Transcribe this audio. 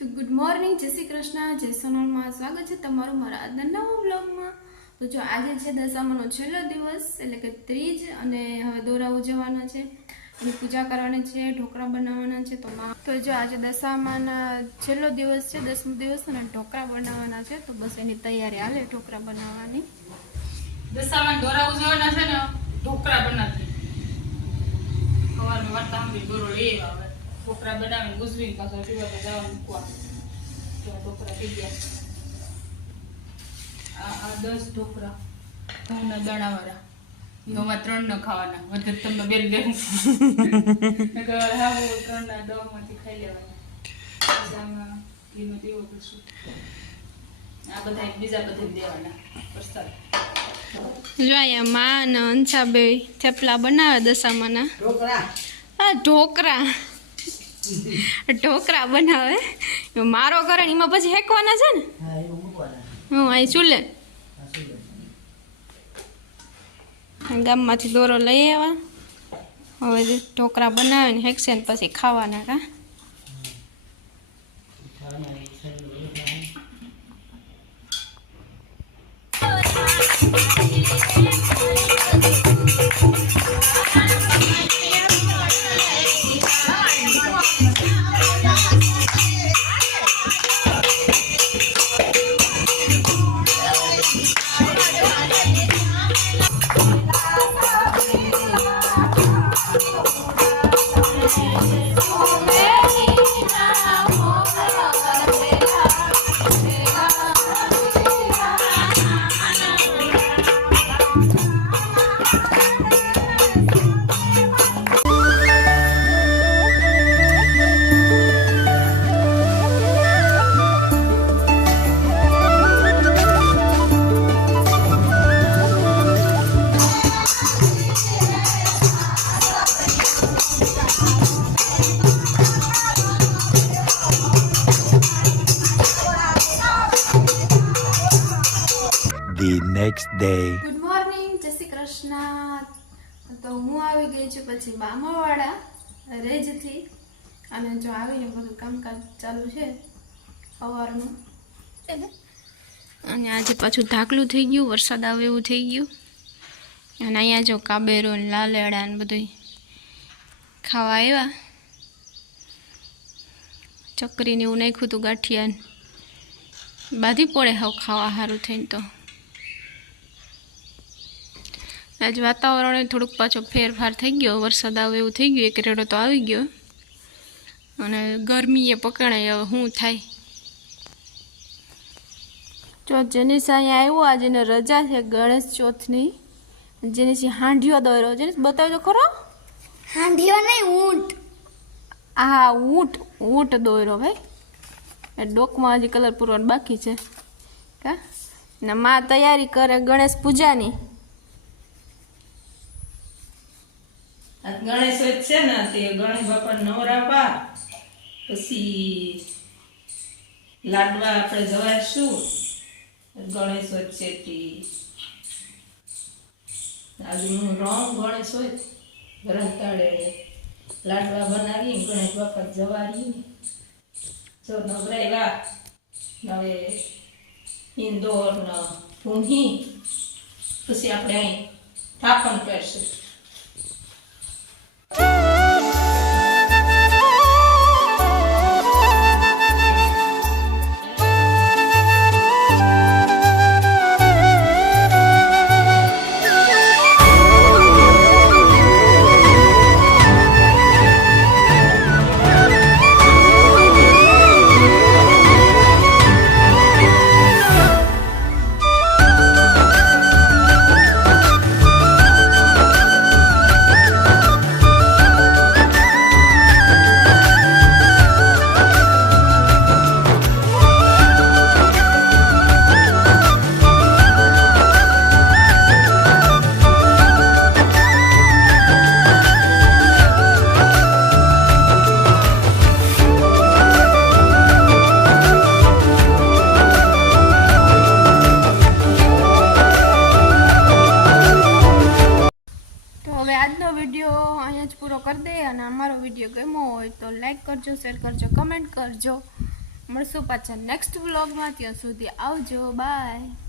તો good morning, જય શ્રી કૃષ્ણ, જય સોનલમાં સ્વાગત છે તમારું મારા આજના નવા બ્લોગમાં। તો જો આજે છે દશામાનો છેલ્લો દિવસ એટલે કે ત્રીજ, અને હવે દોરા ઉજવવાના છે, એની પૂજા કરવાની છે, ઢોકળા બનાવવાના છે। તો જો આજે દશામાના છેલ્લો દિવસ છે, 10મો દિવસ, અને ઢોકળા બનાવવાના છે। તો બસ એની તૈયારી હાલે ઢોકળા બનાવવાની। દશામાન દોરા ઉજવવાના છે ને, ઢોકળા બનાવતી સવારમાં વાર્તા સાંભળી દોરો લઈ આવે, ઢોકળા બનાવીને ગુજવીને પાછો પીવા તો જવા મૂકવા। તો ઢોકળા થઈ ગયા, આ 10 ઢોકળા ઘઉંના દાણાવાળા, એમાં 3 ન ખાવાના, વધે તમને બેન દેવું હા 3 ના 10 માંથી ખાઈ લેવાના। આમાં ઘીમાં દેવો પડશે, આ બધા બીજા બધા દેવાના પ્રસાદ। જો અહીંયા માં અને અંછા બે થેપલા બનાવે દશામાના ઢોકળા બનાવે, મારો કરે એમાં પછી હેકવાના છે ને। હું અહીં ચૂલે ગામમાંથી દોરો લઈ આવ્યા, હવે ઢોકળા બનાવે ને હેકશે ને પછી ખાવાના કા। The next day. Good morning, જય શ્રી કૃષ્ણ। તો હું આવી ગઈ છું પછી બામાવાડા રેજથી, અને જો આવીને બધું કામકાજ ચાલુ છે સવારનું, અને આજે પાછું ઢાકલું થઈ ગયું, વરસાદ આવે એવું થઈ ગયું। અને અહીંયા જો કાબેરો ને લાલેડા ને બધું ખાવા આવ્યા, ચકરીને એવું નાખ્યું હતું ગાંઠિયા, બાંધી પડે હવે ખાવા સારું થઈને। તો આજ વાતાવરણ થોડુંક પાછો ફેરફાર થઈ ગયો, વરસાદ આવે એવું થઈ ગયું, એક રેડો તો આવી ગયો, અને ગરમીએ પકડાય હવે શું થાય। જો જેનીસ અહીંયા આવ્યો, આજે એને રજા છે ગણેશ ચોથની, જેનીસ હાંડિયો દોર્યો, જેનીસ બતાવી તો ખરો। હાંડિયો નહીં, ઊંટ। હા ઊંટ દોર્યો ભાઈ, એ ડોકમાં હજી કલર પૂરવાનું બાકી છે કા। ને માં તૈયારી કરે ગણેશ પૂજાની। ગણેશ છે ને, તે ગણેશ બાપા નવરાવા પછી લાડવા આપણે જવાશું ગણેશ વચ્ચેથી। આજનું રંગ ગણેશ હોય, રંતાડે લાડવા બનાવી ગણેશ બાપા જવારી। જો નવરાવ્યા હવે ઇન્દોર ને ભૂમિ, પછી આપણે અહીં થાપણ કરશું। પૂરો કરી દે, અને અમારો વિડીયો ગમ્યો હોય તો લાઈક કરજો, શેર કરજો, કમેન્ટ કરજો, મળશું પાછા નેક્સ્ટ વ્લોગમાં. ત્યાં સુધી આવજો, બાય.